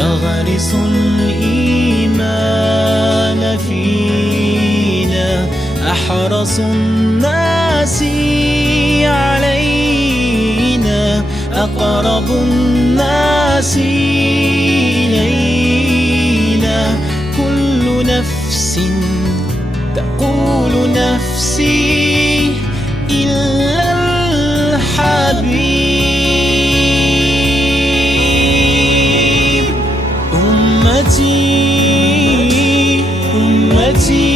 يغرس الإيمان فينا، أحرص الناس علينا، أقرب الناس إلينا. كل نفس تقول نفسي إلا الحبيب. أمتي أمتي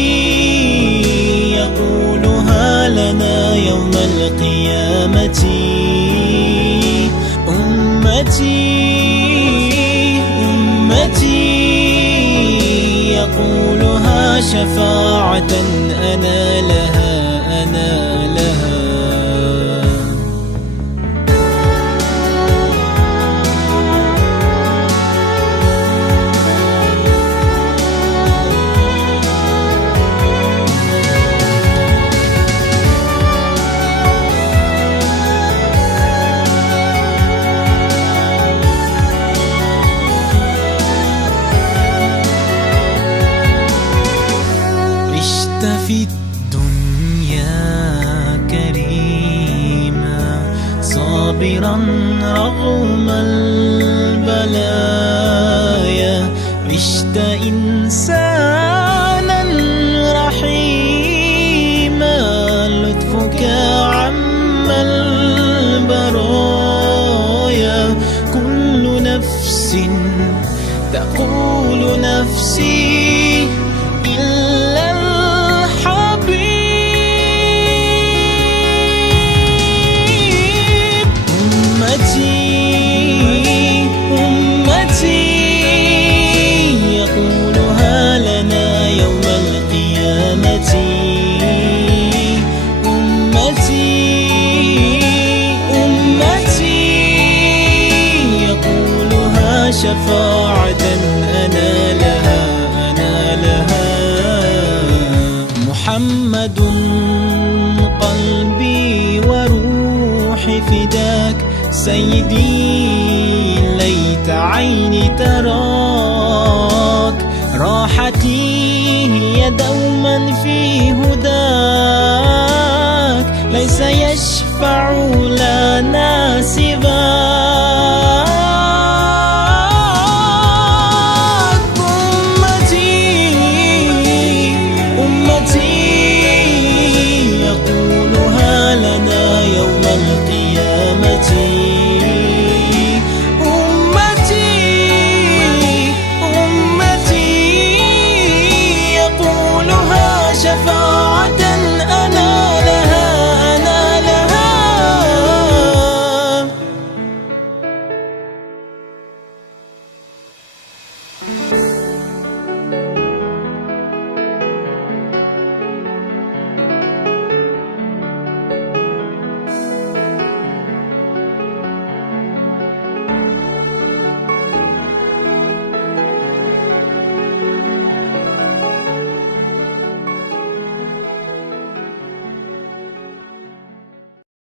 يقولها لنا يوم القيامة. أمتي أمتي يقولها شفاعة أنا لها أنا لها. في الدنيا كريما، صابرا رغم البلايا، عشت إنسانا رحيما، لطفك عم البرايا. كل نفس تقول نفسي إلا شفاعة أنا لها أنا لها. محمد قلبي وروحي فداك، سيدي ليت عيني تراك، راحتي هي دوما في هداك، ليس يشفع لنا سواك.